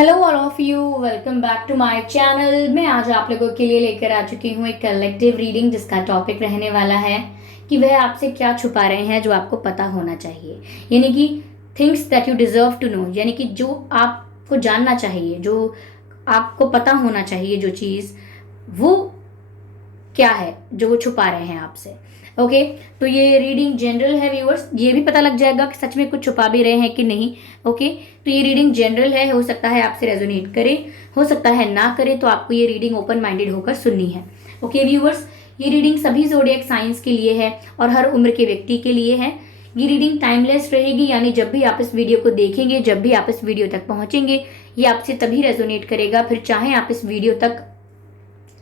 Hello all of you, welcome back to my channel. मैं आज आप लोगों के लिए लेकर आ चुकी हूँ एक कलेक्टिव रीडिंग जिसका टॉपिक रहने वाला है कि वह आपसे क्या छुपा रहे हैं जो आपको पता होना चाहिए। यानी कि things that you deserve to know, यानी कि जो आपको जानना चाहिए, जो आपको पता होना चाहिए, जो चीज़ वो क्या है जो वो छुपा रहे हैं आपसे। ओके, तो ये रीडिंग जनरल है व्यूअर्स, ये भी पता लग जाएगा कि सच में कुछ छुपा भी रहे हैं कि नहीं। ओके, तो ये रीडिंग जनरल है, हो सकता है आपसे रेजोनेट करे, हो सकता है ना करे, तो आपको ये रीडिंग ओपन माइंडेड होकर सुननी है। ओके व्यूअर्स, ये रीडिंग सभी ज़ोडिएक साइंस के लिए है और हर उम्र के व्यक्ति के लिए है। ये रीडिंग टाइमलेस रहेगी, यानी जब भी आप इस वीडियो को देखेंगे, जब भी आप इस वीडियो तक पहुंचेंगे, ये आपसे तभी रेजोनेट करेगा, फिर चाहे आप इस वीडियो तक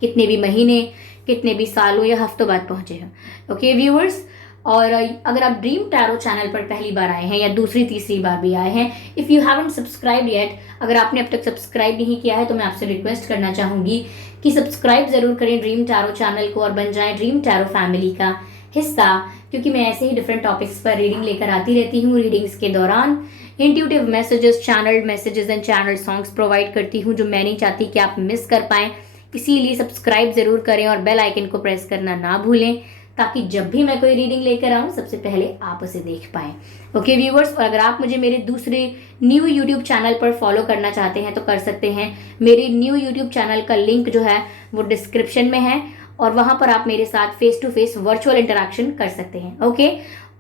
कितने भी महीने, कितने भी सालों या हफ्तों बाद पहुंचे हैं। ओके व्यूअर्स, और अगर आप ड्रीम टैरो चैनल पर पहली बार आए हैं या दूसरी तीसरी बार भी आए हैं, if you haven't subscribe yet, अगर आपने अब तक सब्सक्राइब नहीं किया है तो मैं आपसे रिक्वेस्ट करना चाहूंगी कि सब्सक्राइब जरूर करें ड्रीम टैरो चैनल को और बन जाएं ड्रीम टैरो फैमिली का हिस्सा, क्योंकि मैं ऐसे ही डिफरेंट टॉपिक्स पर रीडिंग लेकर आती रहती हूँ। रीडिंग्स के दौरान intuitive messages, channel messages and channel songs provide करती हूँ जो मैं नहीं चाहती कि आप मिस कर पाएं। इसीलिए सब्सक्राइब जरूर करें और बेल आइकन को प्रेस करना ना भूलें, ताकि जब भी मैं कोई रीडिंग लेकर आऊं सबसे पहले आप उसे देख पाएं। ओके व्यूअर्स, और अगर आप मुझे मेरे दूसरे न्यू यूट्यूब चैनल पर फॉलो करना चाहते हैं तो कर सकते हैं। मेरे न्यू यूट्यूब चैनल का लिंक जो है वो डिस्क्रिप्शन में है और वहां पर आप मेरे साथ face to face virtual interaction कर सकते हैं। ओके,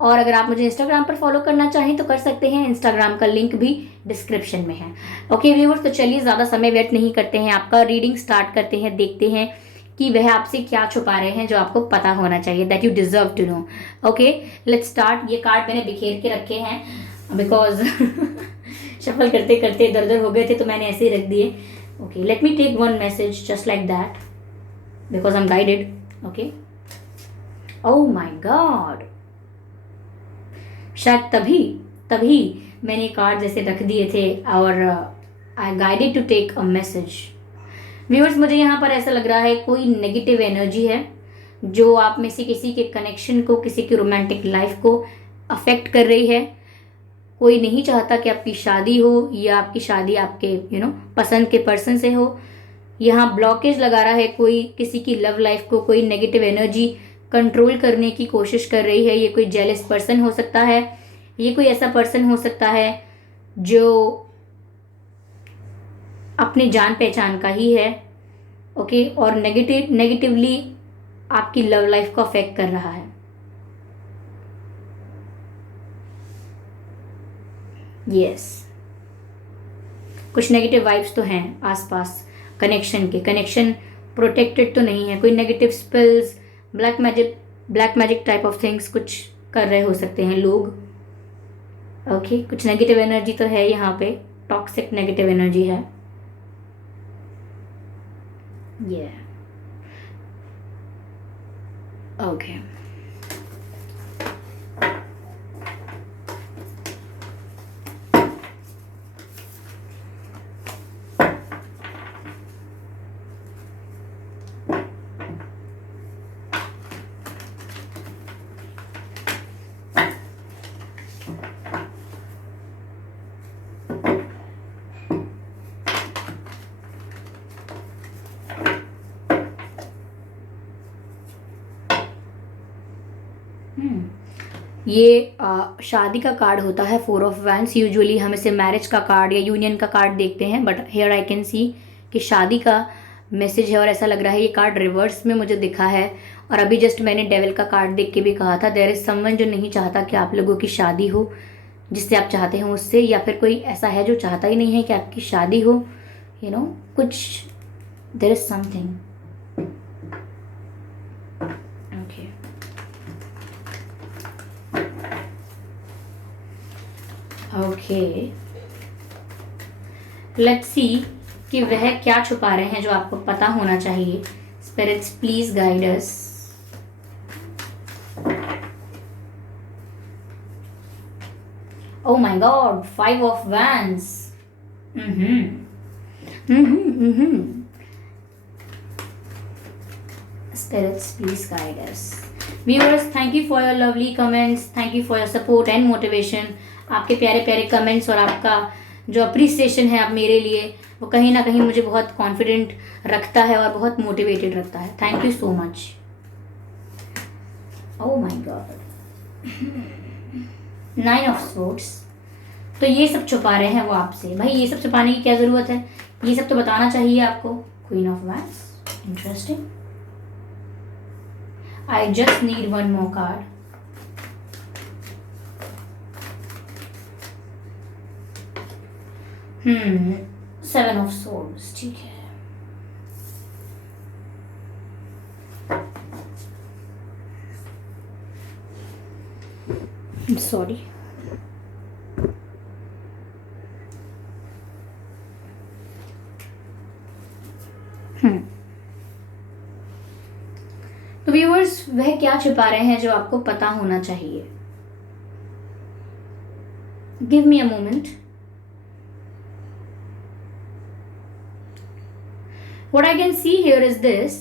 और अगर आप मुझे इंस्टाग्राम पर फॉलो करना चाहें तो कर सकते हैं, इंस्टाग्राम का लिंक भी डिस्क्रिप्शन में है। ओके व्यूअर्स, तो चलिए ज़्यादा समय वेस्ट नहीं करते हैं, आपका रीडिंग स्टार्ट करते हैं, देखते हैं कि वह आपसे क्या छुपा रहे हैं जो आपको पता होना चाहिए, that you deserve to know. Okay, let's start. ये कार्ड मैंने बिखेर के रखे हैं बिकॉज शफल करते करते इधर उधर हो गए थे तो मैंने ऐसे ही रख दिए। Okay, let me take one message just like that because I am guided. Okay, oh my God, शायद तभी तभी मैंने कार्ड जैसे रख दिए थे और I guided to take a message. Viewers, मुझे यहाँ पर ऐसा लग रहा है कोई नेगेटिव एनर्जी है जो आप में से किसी के कनेक्शन को, किसी की रोमांटिक लाइफ को अफेक्ट कर रही है। कोई नहीं चाहता कि आपकी शादी हो या आपकी शादी आपके पसंद के पर्सन से हो। यहाँ ब्लॉकेज लगा रहा है कोई, किसी की लव लाइफ को कोई नेगेटिव एनर्जी कंट्रोल करने की कोशिश कर रही है। ये कोई जेलस पर्सन हो सकता है, ये कोई ऐसा पर्सन हो सकता है जो अपनी जान पहचान का ही है। ओके, और नेगेटिवली आपकी लव लाइफ को अफेक्ट कर रहा है। यस, कुछ नेगेटिव वाइब्स तो हैं आसपास कनेक्शन के। कनेक्शन प्रोटेक्टेड तो नहीं है, कोई negative spells, black magic type of things कुछ कर रहे हो सकते हैं लोग। ओके, कुछ नेगेटिव एनर्जी तो है यहाँ पे, टॉक्सिक नेगेटिव एनर्जी है। ये ओके, ये शादी का कार्ड होता है, 4 ऑफ वैंड्स। यूजुअली हम इसे मैरिज का कार्ड या यूनियन का कार्ड देखते हैं, but here I can see कि शादी का मैसेज है और ऐसा लग रहा है ये कार्ड रिवर्स में मुझे दिखा है। और अभी जस्ट मैंने डेविल का कार्ड देख के भी कहा था देयर इज समवन जो नहीं चाहता कि आप लोगों की शादी हो, जिससे आप चाहते हैं उससे, या फिर कोई ऐसा है जो चाहता ही नहीं है कि आपकी शादी हो। कुछ there is something. Okay, let's see कि वह क्या छुपा रहे हैं जो आपको पता होना चाहिए। Spirits please guide us. Oh my God, 5 of wands. Spirits, please guide us. Viewers, thank you for your lovely comments. Thank you for your support and motivation. आपके प्यारे प्यारे कमेंट्स और आपका जो अप्रिसिएशन है आप मेरे लिए, वो कहीं ना कहीं मुझे बहुत कॉन्फिडेंट रखता है और बहुत मोटिवेटेड रखता है। Thank you so much. Oh my God, 9 of swords. तो ये सब छुपा रहे हैं वो आपसे। भाई ये सब छुपाने की क्या ज़रूरत है, ये सब तो बताना चाहिए आपको। Queen of wands, interesting. I just need one more card. Seven of swords, ठीक है। सॉरी, तो व्यूअर्स, वह क्या छुपा रहे हैं जो आपको पता होना चाहिए? Give me a moment. What I can see here is this.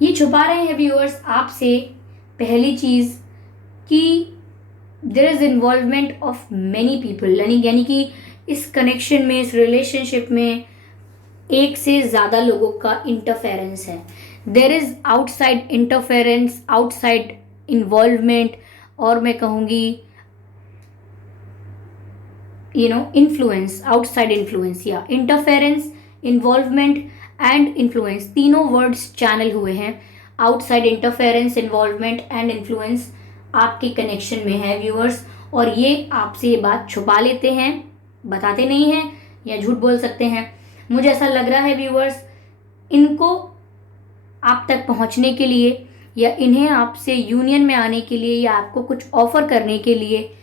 ये छुपा रहे हैं व्यूअर्स आपसे पहली चीज कि there is involvement of many people, यानी कि इस कनेक्शन में, इस रिलेशनशिप में एक से ज़्यादा लोगों का इंटरफेरेंस है। There is outside interference, outside involvement, और मैं कहूँगी इन्फ्लुएंस, आउटसाइड इन्फ्लुएंस या इंटरफेरेंस, इन्वॉल्वमेंट एंड इन्फ्लुएंस, तीनों वर्ड्स चैनल हुए हैं। Outside interference, involvement and influence आपके कनेक्शन में है व्यूअर्स, और ये आपसे ये बात छुपा लेते हैं, बताते नहीं हैं या झूठ बोल सकते हैं। मुझे ऐसा लग रहा है व्यूअर्स, इनको आप तक पहुंचने के लिए या इन्हें आपसे यूनियन में आने के लिए या आपको कुछ ऑफर करने के लिए,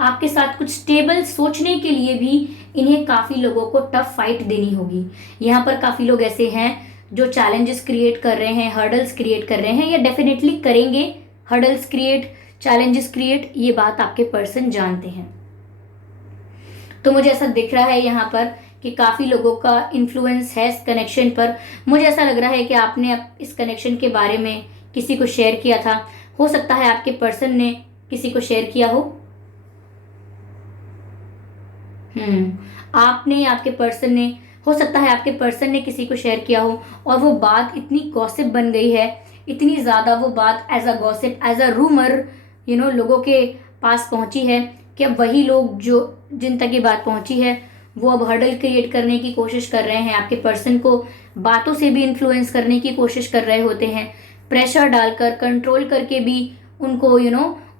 आपके साथ कुछ स्टेबल सोचने के लिए भी इन्हें काफ़ी लोगों को टफ फाइट देनी होगी। यहाँ पर काफ़ी लोग ऐसे हैं जो चैलेंजेस क्रिएट कर रहे हैं, हर्डल्स क्रिएट कर रहे हैं, या डेफिनेटली करेंगे हर्डल्स क्रिएट, चैलेंजेस क्रिएट, ये बात आपके पर्सन जानते हैं। तो मुझे ऐसा दिख रहा है यहाँ पर कि काफ़ी लोगों का इन्फ्लुएंस है इस कनेक्शन पर। मुझे ऐसा लग रहा है कि आपने इस कनेक्शन के बारे में किसी को शेयर किया था। हो सकता है आपके पर्सन ने किसी को शेयर किया हो। आपने, आपके पर्सन ने, हो सकता है आपके पर्सन ने किसी को शेयर किया हो और वो बात इतनी गॉसिप बन गई है, इतनी ज़्यादा वो बात as a gossip, as a rumour लोगों के पास पहुंची है कि अब वही लोग जो जिन तक ये बात पहुंची है वो अब हर्डल क्रिएट करने की कोशिश कर रहे हैं, आपके पर्सन को बातों से भी इन्फ्लुएंस करने की कोशिश कर रहे होते हैं, प्रेशर डालकर, कंट्रोल करके भी उनको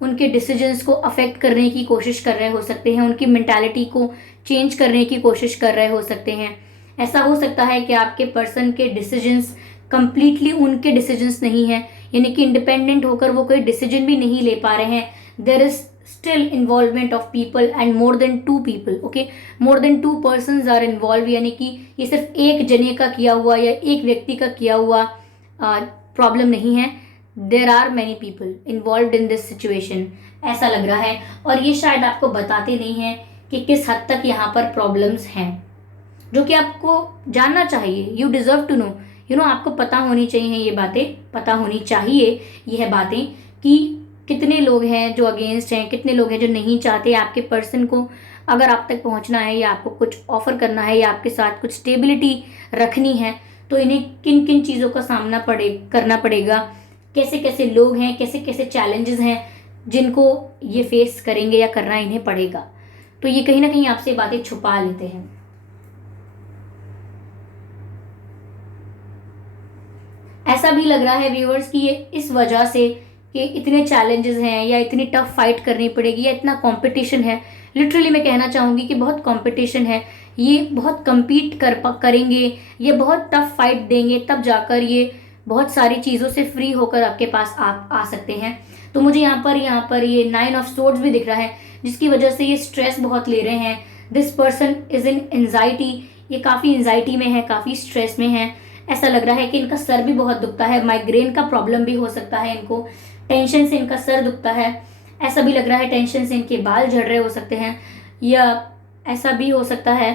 उनके डिसीजंस को अफेक्ट करने की कोशिश कर रहे हो सकते हैं, उनकी मेंटालिटी को चेंज करने की कोशिश कर रहे हो सकते हैं। ऐसा हो सकता है कि आपके पर्सन के डिसीजंस कंप्लीटली उनके डिसीजंस नहीं है, यानी कि इंडिपेंडेंट होकर वो कोई डिसीजन भी नहीं ले पा रहे हैं। There is still involvement of people and more than 2 people, okay, more than 2 persons are involve, यानी कि ये सिर्फ एक जने का किया हुआ या एक व्यक्ति का किया हुआ प्रॉब्लम नहीं है। There are many people involve in this situation, ऐसा लग रहा है। और ये शायद आपको बताते नहीं हैं कि किस हद तक यहाँ पर प्रॉब्लम्स हैं, जो कि आपको जानना चाहिए। यू डिज़र्व टू नो, आपको पता होनी चाहिए ये बातें, पता होनी चाहिए यह बातें कि कितने लोग हैं जो अगेंस्ट हैं, कितने लोग हैं जो नहीं चाहते आपके पर्सन को अगर आप तक पहुंचना है या आपको कुछ ऑफर करना है या आपके साथ कुछ स्टेबिलिटी रखनी है, तो इन्हें किन किन चीज़ों का सामना करना पड़ेगा, कैसे कैसे लोग हैं, कैसे कैसे चैलेंजेस हैं जिनको ये फेस करेंगे या करना इन्हें पड़ेगा। तो ये कहीं ना कहीं आपसे बातें छुपा लेते हैं। ऐसा भी लग रहा है व्यूअर्स कि ये इस वजह से कि इतने चैलेंजेस हैं या इतनी टफ फाइट करनी पड़ेगी या इतना कंपटीशन है, लिटरली मैं कहना चाहूँगी कि बहुत कंपटीशन है, ये बहुत कम्पीट करेंगे, ये बहुत टफ फाइट देंगे, तब जाकर ये बहुत सारी चीज़ों से फ्री होकर आपके पास आ सकते हैं। तो मुझे यहाँ पर ये 9 ऑफ सोर्ड्स भी दिख रहा है, जिसकी वजह से ये स्ट्रेस बहुत ले रहे हैं। This person is in anxiety, ये काफ़ी एंजाइटी में है, काफ़ी स्ट्रेस में है। ऐसा लग रहा है कि इनका सर भी बहुत दुखता है, माइग्रेन का प्रॉब्लम भी हो सकता है इनको, टेंशन से इनका सर दुखता है। ऐसा भी लग रहा है टेंशन से इनके बाल झड़ रहे हो सकते हैं, या ऐसा भी हो सकता है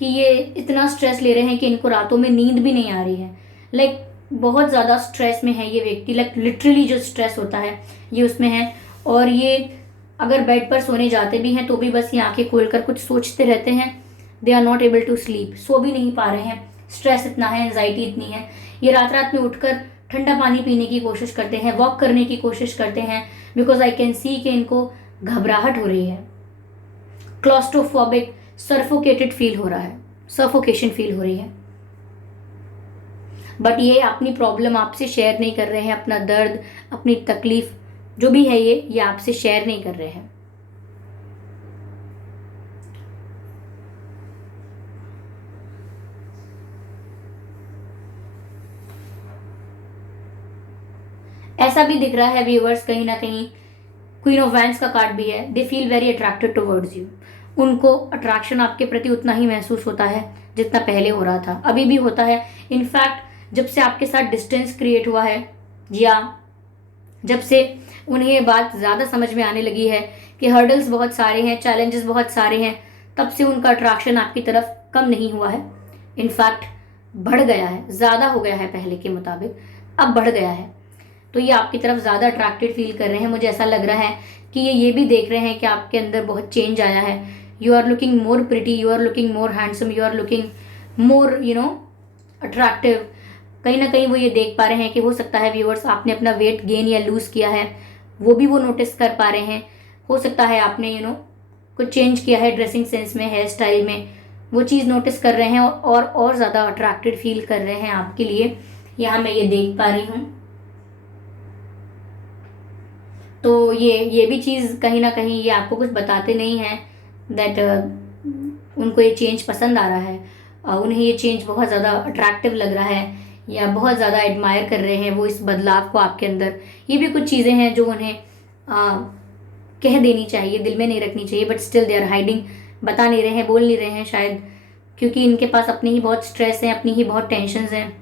कि ये इतना स्ट्रेस ले रहे हैं कि इनको रातों में नींद भी नहीं आ रही है। लाइक बहुत ज़्यादा स्ट्रेस में है ये व्यक्ति, लाइक लिटरली जो स्ट्रेस होता है ये उसमें है। और ये अगर बेड पर सोने जाते भी हैं तो भी बस ये आंखें खोलकर कुछ सोचते रहते हैं। They are not able to sleep, सो भी नहीं पा रहे हैं, स्ट्रेस इतना है, एंजाइटी इतनी है। ये रात रात में उठकर ठंडा पानी पीने की कोशिश करते हैं, वॉक करने की कोशिश करते हैं, बिकॉज आई कैन सी कि इनको घबराहट हो रही है, क्लॉस्ट्रोफोबिक, सफोकेटेड फील हो रहा है, सफोकेशन फील हो रही है। बट ये अपनी प्रॉब्लम आपसे शेयर नहीं कर रहे हैं, अपना दर्द, अपनी तकलीफ जो भी है ये आपसे शेयर नहीं कर रहे हैं। ऐसा भी दिख रहा है व्यूअर्स, कहीं ना कहीं क्वीन ऑफ वैंड्स का कार्ड भी है। They feel very attracted towards you. उनको अट्रैक्शन आपके प्रति उतना ही महसूस होता है जितना पहले हो रहा था, अभी भी होता है। इनफैक्ट जब से आपके साथ डिस्टेंस क्रिएट हुआ है, या जब से उन्हें ये बात ज़्यादा समझ में आने लगी है कि हर्डल्स बहुत सारे हैं, चैलेंजेस बहुत सारे हैं, तब से उनका अट्रैक्शन आपकी तरफ कम नहीं हुआ है, इनफैक्ट बढ़ गया है, ज़्यादा हो गया है पहले के मुताबिक, अब बढ़ गया है। तो ये आपकी तरफ ज़्यादा अट्रैक्टेड फील कर रहे हैं। मुझे ऐसा लग रहा है कि ये भी देख रहे हैं कि आपके अंदर बहुत चेंज आया है। You are looking more pretty, you are looking more handsome, you are looking more attractive. कहीं ना कहीं वो ये देख पा रहे हैं कि हो सकता है व्यूअर्स आपने अपना वेट गेन या लूज़ किया है, वो भी वो नोटिस कर पा रहे हैं। हो सकता है आपने कुछ चेंज किया है ड्रेसिंग सेंस में, हेयर स्टाइल में, वो चीज़ नोटिस कर रहे हैं और ज़्यादा अट्रैक्टेड फील कर रहे हैं आपके लिए। यहाँ मैं ये देख पा रही हूँ। तो ये भी चीज़ कहीं ना कहीं ये आपको कुछ बताते नहीं हैं दैट उनको ये चेंज पसंद आ रहा है, उन्हें ये चेंज बहुत ज़्यादा अट्रैक्टिव लग रहा है, या बहुत ज़्यादा एडमायर कर रहे हैं वो इस बदलाव को आपके अंदर। ये भी कुछ चीज़ें हैं जो उन्हें कह देनी चाहिए, दिल में नहीं रखनी चाहिए, but still they are hiding, बता नहीं रहे हैं, बोल नहीं रहे हैं शायद, क्योंकि इनके पास अपनी ही बहुत स्ट्रेस है, अपनी ही बहुत टेंशन्स हैं।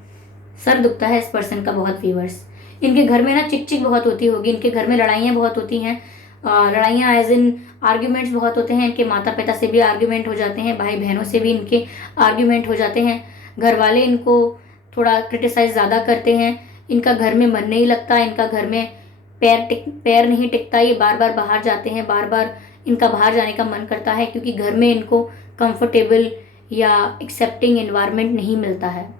सर दुखता है इस पर्सन का बहुत व्यूअर्स। इनके घर में ना चिक चिक बहुत होती होगी, इनके घर में लड़ाइयाँ बहुत होती हैं, लड़ाइयाँ एज इन आर्ग्यूमेंट्स बहुत होते हैं। इनके माता पिता से भी आर्ग्यूमेंट हो जाते हैं, भाई बहनों से भी इनके आर्ग्यूमेंट हो जाते हैं, घर वाले इनको थोड़ा क्रिटिसाइज ज़्यादा करते हैं, इनका घर में मन नहीं लगता, इनका घर में पैर नहीं टिकता, ये बार बार बाहर जाते हैं, बार बार इनका बाहर जाने का मन करता है, क्योंकि घर में इनको कंफर्टेबल या एक्सेप्टिंग एनवायरनमेंट नहीं मिलता है।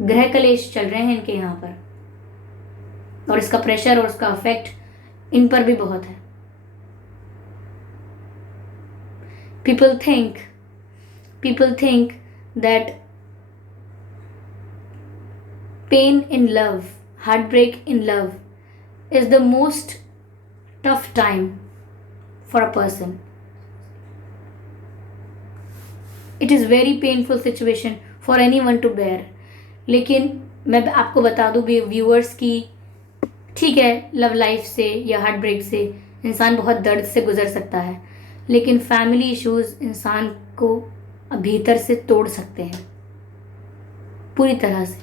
ग्रह कलेश चल रहे हैं इनके यहाँ पर, और इसका प्रेशर और उसका इफेक्ट इन पर भी बहुत है। people think that pain in love, heartbreak in love is the most tough time for a person. It is very painful situation for anyone to bear. लेकिन मैं आपको बता दूं व्यूअर्स की, ठीक है लव लाइफ से या हार्ट ब्रेक से इंसान बहुत दर्द से गुजर सकता है, लेकिन फैमिली इश्यूज इंसान को भीतर से तोड़ सकते हैं पूरी तरह से।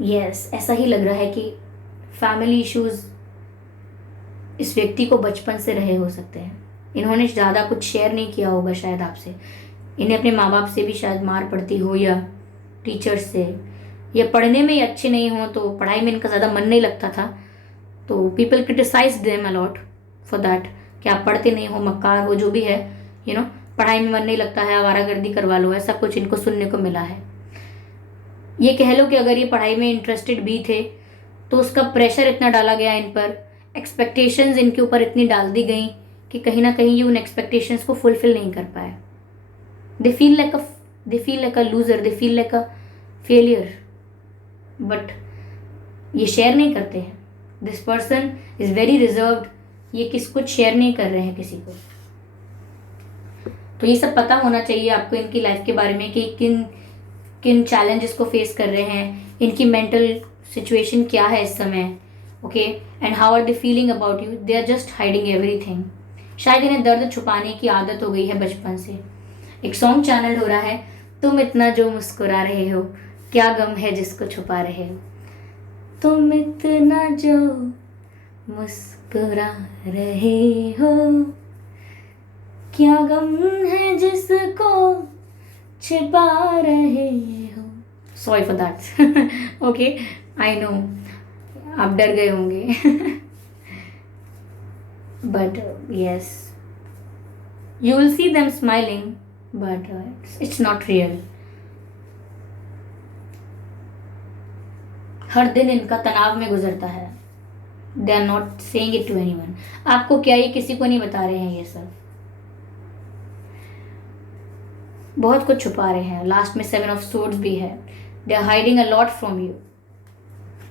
यस ऐसा ही लग रहा है कि फैमिली इश्यूज इस व्यक्ति को बचपन से रहे हो सकते हैं। इन्होंने ज़्यादा कुछ शेयर नहीं किया होगा शायद आपसे, इन्हें अपने माँ बाप से भी शायद मार पड़ती हो, या टीचर्स से, या पढ़ने में ही अच्छे नहीं हो तो पढ़ाई में इनका ज़्यादा मन नहीं लगता था, तो people criticize them a lot for that कि आप पढ़ते नहीं हो, मक्कार हो, जो भी है, पढ़ाई में मन नहीं लगता है, आवारागर्दी करवा लो, ऐसा कुछ इनको सुनने को मिला है। ये कह लो कि अगर ये पढ़ाई में इंटरेस्टेड भी थे तो उसका प्रेशर इतना डाला गया इन पर, एक्सपेक्टेशंस इनके ऊपर इतनी डाल दी गई कि कहीं ना कहीं ये उन एक्सपेक्टेशंस को फुलफिल नहीं कर पाए। They feel like a loser, they feel like a failure, but ये शेयर नहीं करते हैं। This person is very reserved, ये कुछ शेयर नहीं कर रहे हैं किसी को। तो ये सब पता होना चाहिए आपको इनकी लाइफ के बारे में कि किन चैलेंजेस को फेस कर रहे हैं, इनकी मेंटल सिचुएशन क्या है इस समय, okay, and how are they feeling about you. They are just hiding everything. शायद इन्हें दर्द छुपाने की आदत हो गई है बचपन से। एक सॉन्ग चैनल हो रहा है, तुम इतना जो मुस्कुरा रहे हो, क्या गम है जिसको छुपा रहे हो, तुम इतना जो मुस्कुरा रहे हो, क्या गम है जिसको छिपा रहे हो। Sorry for that. Okay, I know आप डर गए होंगे। But yes, you will see them smiling, but it's not real. हर दिन इनका तनाव में गुजरता है। They are not saying it to anyone. आपको क्या, ये किसी को नहीं बता रहे हैं ये सब। बहुत कुछ छुपा रहे हैं। लास्ट में 7 of Swords भी है। They are hiding a lot from you.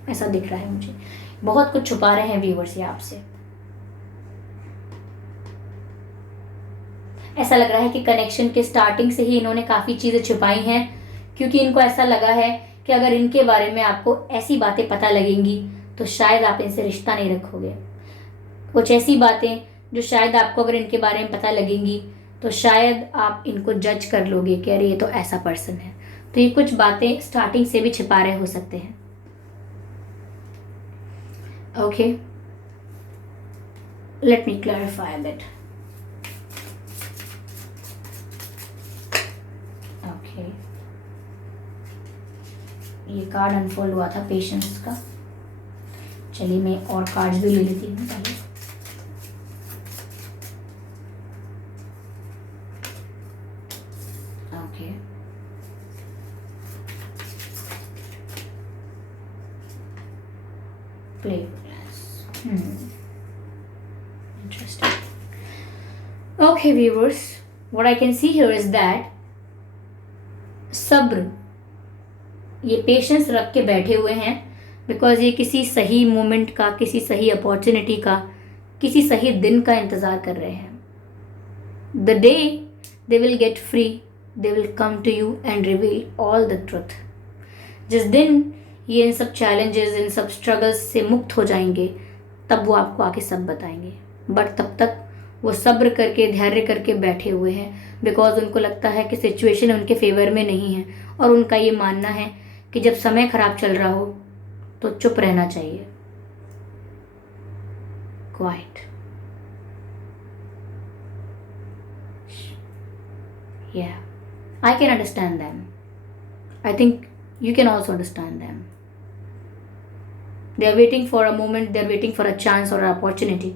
ऐसा दिख रहा है मुझे। बहुत कुछ छुपा रहे हैं व्यूअर्स ये आपसे। ऐसा लग रहा है कि कनेक्शन के स्टार्टिंग से ही इन्होंने काफ़ी चीज़ें छुपाई हैं, क्योंकि इनको ऐसा लगा है कि अगर इनके बारे में आपको ऐसी बातें पता लगेंगी तो शायद आप इनसे रिश्ता नहीं रखोगे। कुछ ऐसी बातें जो शायद आपको अगर इनके बारे में पता लगेंगी तो शायद आप इनको जज कर लोगे कि अरे ये तो ऐसा पर्सन है। तो ये कुछ बातें स्टार्टिंग से भी छिपा रहे हो सकते हैं। Okay, let me clarify a bit. ये कार्ड अनफोल्ड हुआ था पेशेंस का। चलिए मैं और कार्ड्स भी ले लेती हूँ पहले। Okay, playfulness, interesting. Okay viewers, what I can see here is that सब्र, ये पेशेंस रख के बैठे हुए हैं, बिकॉज ये किसी सही मोमेंट का, किसी सही अपॉर्चुनिटी का, किसी सही दिन का इंतज़ार कर रहे हैं। The day they will get free, they will come to you and reveal all the truth. जिस दिन ये इन सब चैलेंजेस, इन सब स्ट्रगल्स से मुक्त हो जाएंगे, तब वो आपको आके सब बताएंगे। बट तब तक वो सब्र करके, धैर्य करके बैठे हुए हैं, बिकॉज उनको लगता है कि सिचुएशन उनके फेवर में नहीं है, और उनका ये मानना है कि जब समय खराब चल रहा हो तो चुप रहना चाहिए, quite. Yeah, I can understand them. I think you can also understand them. They are waiting for a moment, they are waiting for a chance or an opportunity.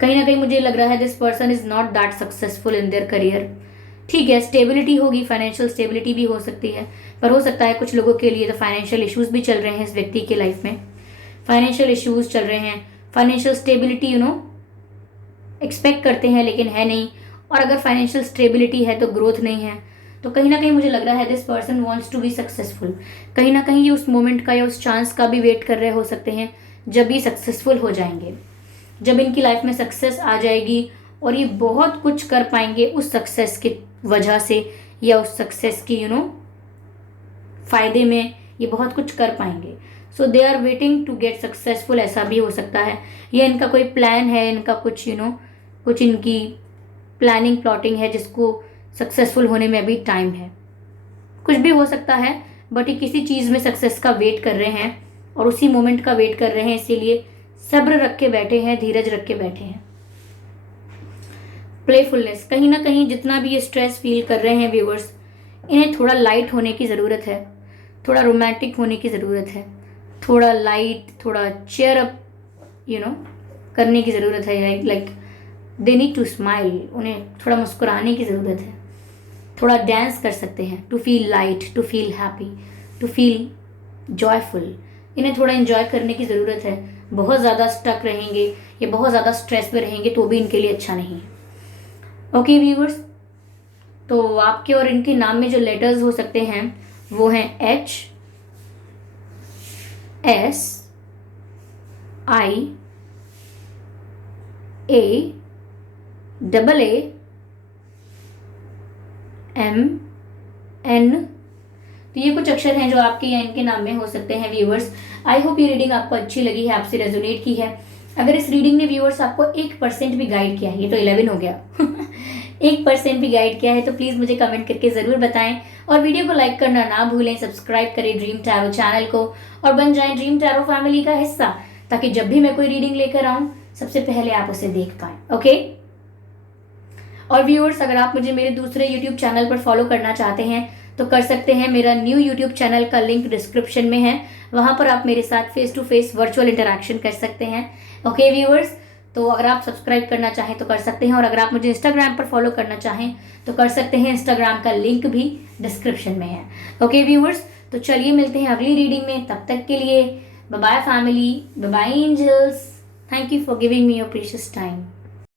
कहीं ना कहीं मुझे लग रहा है this person is not that successful in their career. ठीक है, stability होगी, फाइनेंशियल स्टेबिलिटी भी हो सकती है, पर हो सकता है कुछ लोगों के लिए तो फाइनेंशियल इश्यूज भी चल रहे हैं इस व्यक्ति के लाइफ में। फाइनेंशियल इश्यूज चल रहे हैं, फाइनेंशियल स्टेबिलिटी एक्सपेक्ट करते हैं लेकिन है नहीं, और अगर फाइनेंशियल स्टेबिलिटी है तो ग्रोथ नहीं है। तो कहीं ना कहीं मुझे लग रहा है this person wants to be successful. कहीं ना कहीं ये उस मोमेंट का या उस चांस का भी वेट कर रहे हो सकते हैं जब ये सक्सेसफुल हो जाएंगे, जब इनकी लाइफ में सक्सेस आ जाएगी और ये बहुत कुछ कर पाएंगे उस सक्सेस की वजह से, या उस सक्सेस की फायदे में ये बहुत कुछ कर पाएंगे। So they are waiting to get successful, ऐसा भी हो सकता है। ये इनका कोई प्लान है, इनका कुछ कुछ इनकी प्लानिंग प्लॉटिंग है जिसको सक्सेसफुल होने में अभी टाइम है। कुछ भी हो सकता है, बट ये किसी चीज़ में सक्सेस का वेट कर रहे हैं और उसी मोमेंट का वेट कर रहे हैं, इसीलिए सब्र रख के बैठे हैं, धीरज रख के बैठे हैं। प्लेफुलनेस, कहीं ना कहीं जितना भी ये स्ट्रेस फील कर रहे हैं व्यूअर्स, इन्हें थोड़ा लाइट होने की ज़रूरत है, थोड़ा रोमांटिक होने की ज़रूरत है, थोड़ा लाइट, थोड़ा चेयर अप करने की ज़रूरत है। Like they need to smile, उन्हें थोड़ा मुस्कुराने की ज़रूरत है, थोड़ा डांस कर सकते हैं to feel light, to feel happy, to feel joyful. इन्हें थोड़ा एंजॉय करने की ज़रूरत है। बहुत ज़्यादा स्टक रहेंगे या बहुत ज़्यादा स्ट्रेस में रहेंगे तो भी इनके लिए अच्छा नहीं है। ओके व्यूअर्स, तो आपके और इनके नाम में जो लेटर्स हो सकते हैं वो हैं H, S, I, A, AA, M, N। तो ये कुछ अक्षर हैं जो आपके या इनके नाम में हो सकते हैं व्यूअर्स। आई होप ये रीडिंग आपको अच्छी लगी है, आपसे रेजोनेट की है। अगर इस रीडिंग ने व्यूअर्स आपको 1% भी गाइड किया है, ये तो 11 हो गया 1% भी गाइड किया है तो प्लीज़ मुझे कमेंट करके ज़रूर बताएं, और वीडियो को लाइक करना ना भूलें। सब्सक्राइब करें ड्रीम टैरो चैनल को और बन जाएं ड्रीम टैरो फैमिली का हिस्सा, ताकि जब भी मैं कोई रीडिंग लेकर आऊँ सबसे पहले आप उसे देख पाएं। ओके, और व्यूअर्स, अगर आप मुझे मेरे दूसरे यूट्यूब चैनल पर फॉलो करना चाहते हैं तो कर सकते हैं। मेरा न्यू यूट्यूब चैनल का लिंक डिस्क्रिप्शन में है, वहाँ पर आप मेरे साथ face to face virtual interaction कर सकते हैं। ओके व्यूअर्स, तो अगर आप सब्सक्राइब करना चाहें तो कर सकते हैं, और अगर आप मुझे इंस्टाग्राम पर फॉलो करना चाहें तो कर सकते हैं। इंस्टाग्राम का लिंक भी डिस्क्रिप्शन में है। ओके व्यूअर्स, तो चलिए मिलते हैं अगली रीडिंग में। तब तक के लिए bye bye family, bye bye angels. Thank you for giving me your precious time.